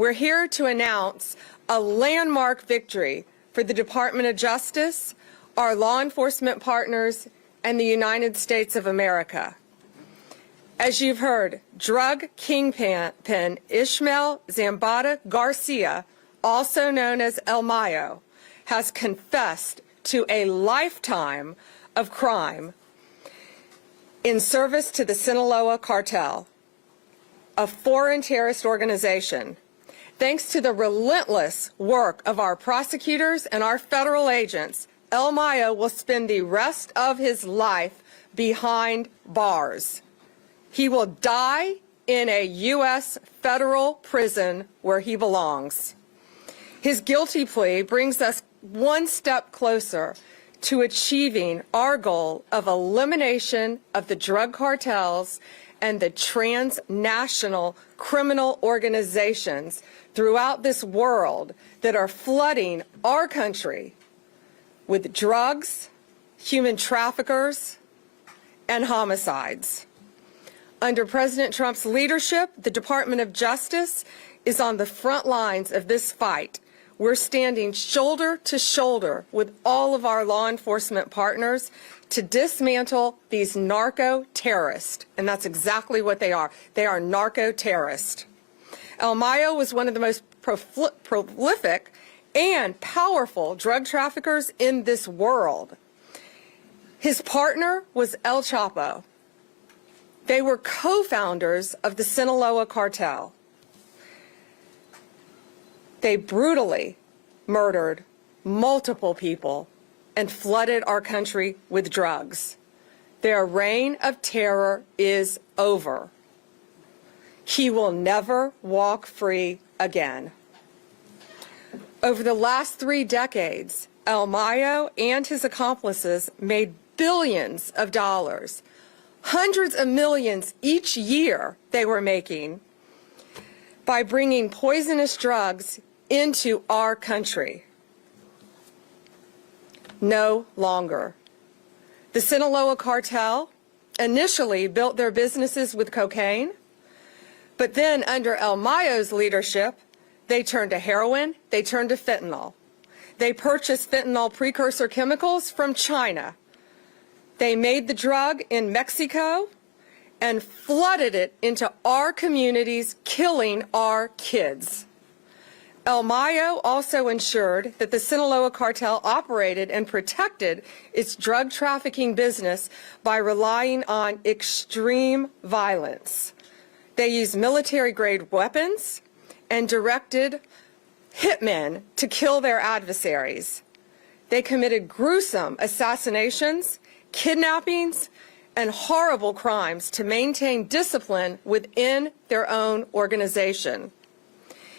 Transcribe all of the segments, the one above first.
we're here to announce a landmark victory for the Department of Justice, our law enforcement partners, and the United States of America. As you've heard, drug kingpin Ishmael Zambada Garcia, also known as El Mayo, has confessed to a lifetime of crime in service to the Sinaloa cartel, a foreign terrorist organization. Thanks to the relentless work of our prosecutors and our federal agents, El Mayo will spend the rest of his life behind bars. He will die in a U.S. federal prison where he belongs. His guilty plea brings us one step closer to achieving our goal of elimination of the drug cartels and the transnational criminal organizations throughout this world that are flooding our country with drugs, human traffickers, and homicides. Under President Trump's leadership, the Department of Justice is on the front lines of this fight. We're standing shoulder to shoulder with all of our law enforcement partners to dismantle these narco-terrorists, and that's exactly what they are. They are narco-terrorists. El Mayo was one of the most prolific and powerful drug traffickers in this world. His partner was El Chapo. They were co-founders of the Sinaloa cartel. They brutally murdered multiple people and flooded our country with drugs. Their reign of terror is over. He will never walk free again. Over the last 3 decades, El Mayo and his accomplices made billions of dollars, hundreds of millions each year they were making by bringing poisonous drugs into our country. No longer. The Sinaloa cartel initially built their businesses with cocaine, but then under El Mayo's leadership, they turned to heroin, they turned to fentanyl. They purchased fentanyl precursor chemicals from China. They made the drug in Mexico and flooded it into our communities, killing our kids. El Mayo also ensured that the Sinaloa cartel operated and protected its drug trafficking business by relying on extreme violence. They used military-grade weapons and directed hitmen to kill their adversaries. They committed gruesome assassinations, kidnappings, and horrible crimes to maintain discipline within their own organization.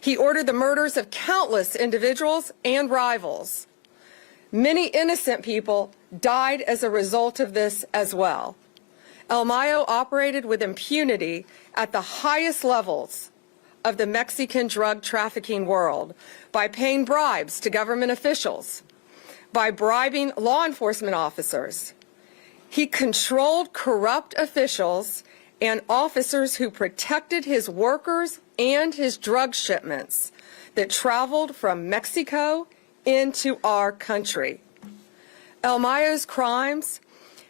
He ordered the murders of countless individuals and rivals. Many innocent people died as a result of this as well. El Mayo operated with impunity at the highest levels of the Mexican drug trafficking world by paying bribes to government officials, by bribing law enforcement officers. He controlled corrupt officials and officers who protected his workers and his drug shipments that traveled from Mexico into our country. El Mayo's crimes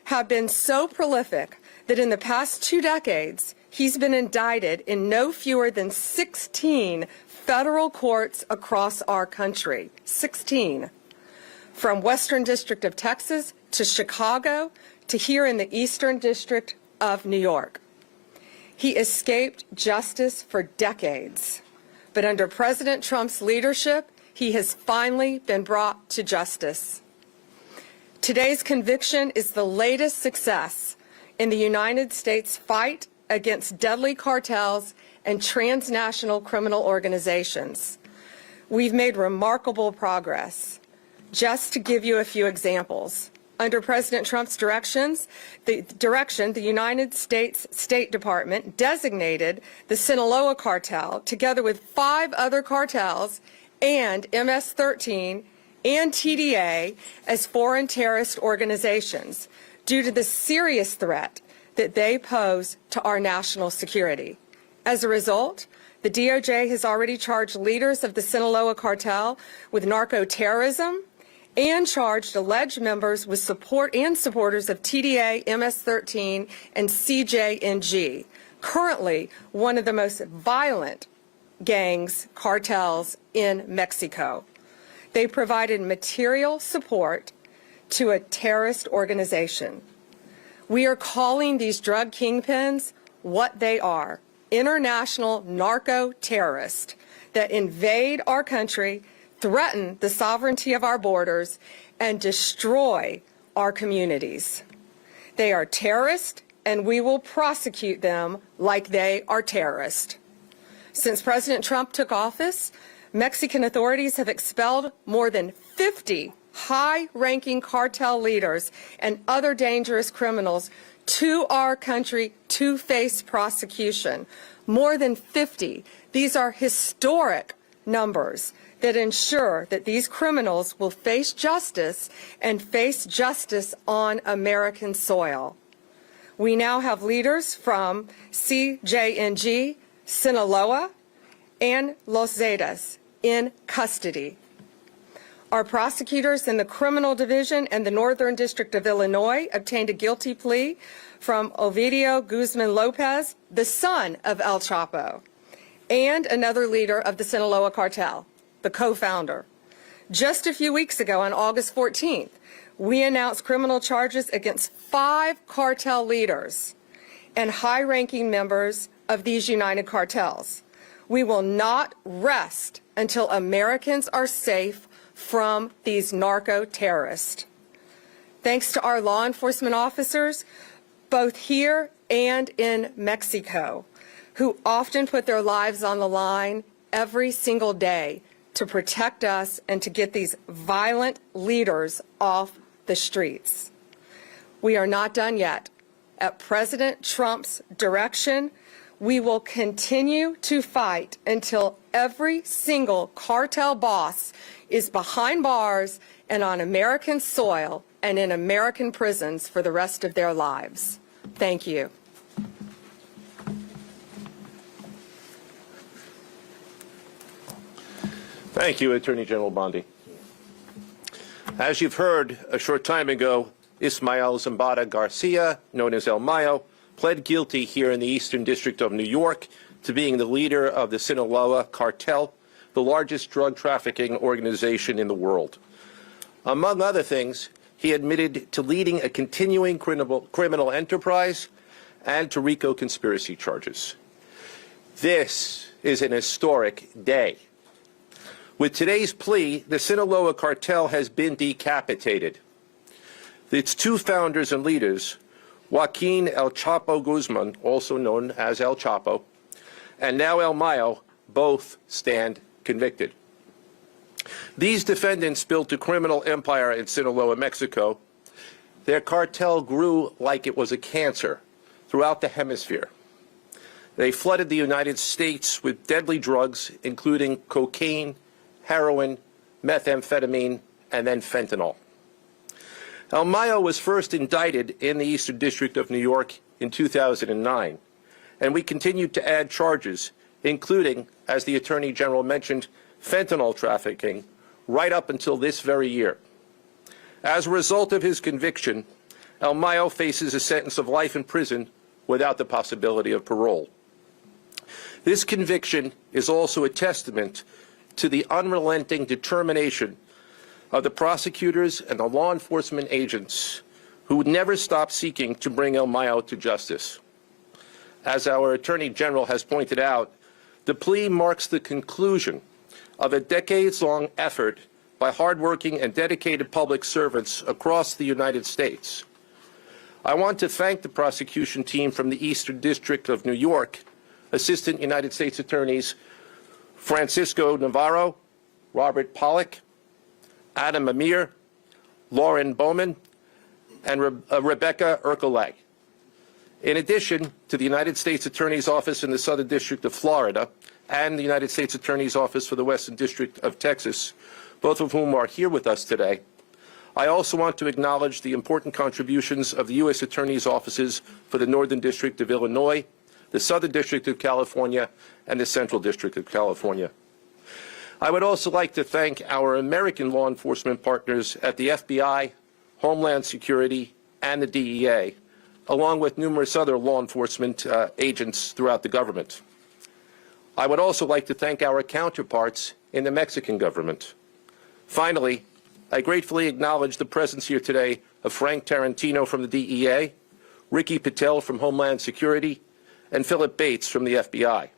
have been so prolific that in the past 2 decades, he's been indicted in no fewer than 16 federal courts across our country. 16. From Western District of Texas to Chicago to here in the Eastern District of New York. He escaped justice for decades, but under President Trump's leadership, he has finally been brought to justice. Today's conviction is the latest success in the United States fight against deadly cartels and transnational criminal organizations. We've made remarkable progress. Just to give you a few examples, under President Trump's direction, the United States State Department designated the Sinaloa cartel, together with 5 other cartels and MS-13 and TDA, as foreign terrorist organizations due to the serious threat that they pose to our national security. As a result, The DOJ has already charged leaders of the Sinaloa cartel with narco-terrorism and charged alleged members with support and supporters of TDA, MS-13, and CJNG, currently one of the most violent gangs, cartels in Mexico. They provided material support to a terrorist organization. We are calling these drug kingpins what they are: international narco-terrorists that invade our country, threaten the sovereignty of our borders, and destroy our communities. They are terrorists, and we will prosecute them like they are terrorists. Since President Trump took office, Mexican authorities have expelled more than 50 high-ranking cartel leaders and other dangerous criminals to our country to face prosecution. More than 50. These are historic numbers that ensure that these criminals will face justice and face justice on American soil. We now have leaders from CJNG, Sinaloa, and Los Zetas in custody. Our prosecutors in the Criminal Division and the Northern District of Illinois obtained a guilty plea from Ovidio Guzman Lopez, the son of El Chapo, and another leader of the Sinaloa cartel, the co-founder. Just a few weeks ago, on August 14th, we announced criminal charges against 5 cartel leaders and high-ranking members of these united cartels. We will not rest until Americans are safe from these narco-terrorists. Thanks to our law enforcement officers, both here and in Mexico, who often put their lives on the line every single day to protect us and to get these violent leaders off the streets. We are not done yet. At President Trump's direction, we will continue to fight until every single cartel boss is behind bars and on American soil and in American prisons for the rest of their lives. Thank you. Thank you, Attorney General Bondi. As you've heard, a short time ago, Ismael Zambada Garcia, known as El Mayo, pled guilty here in the Eastern District of New York to being the leader of the Sinaloa cartel, the largest drug trafficking organization in the world. Among other things, he admitted to leading a continuing criminal enterprise and to RICO conspiracy charges. This is an historic day. With today's plea, the Sinaloa cartel has been decapitated. Its 2 founders and leaders, Joaquin El Chapo Guzman, also known as El Chapo, and now El Mayo, both stand convicted. These defendants built a criminal empire in Sinaloa, Mexico. Their cartel grew like it was a cancer throughout the hemisphere. They flooded the United States with deadly drugs, including cocaine, heroin, methamphetamine, and then fentanyl. El Mayo was first indicted in the Eastern District of New York in 2009, and we continued to add charges, including, as the Attorney General mentioned, fentanyl trafficking, right up until this very year. As a result of his conviction, El Mayo faces a sentence of life in prison without the possibility of parole. This conviction is also a testament to the unrelenting determination of the prosecutors and the law enforcement agents who would never stop seeking to bring El Mayo to justice. As our Attorney General has pointed out, the plea marks the conclusion of a decades-long effort by hardworking and dedicated public servants across the United States. I want to thank the prosecution team from the Eastern District of New York, Assistant United States Attorneys Francisco Navarro, Robert Pollack, Adam Amir, Lauren Bowman, and Rebecca Ercolag. In addition to the United States Attorney's Office in the Southern District of Florida and the United States Attorney's Office for the Western District of Texas, both of whom are here with us today, I also want to acknowledge the important contributions of the U.S. Attorney's Offices for the Northern District of Illinois, the Southern District of California, and the Central District of California. I would also like to thank our American law enforcement partners at the FBI, Homeland Security, and the DEA, along with numerous other law enforcement agents throughout the government. I would also like to thank our counterparts in the Mexican government. Finally, I gratefully acknowledge the presence here today of Frank Tarantino from the DEA, Ricky Patel from Homeland Security, and Philip Bates from the FBI.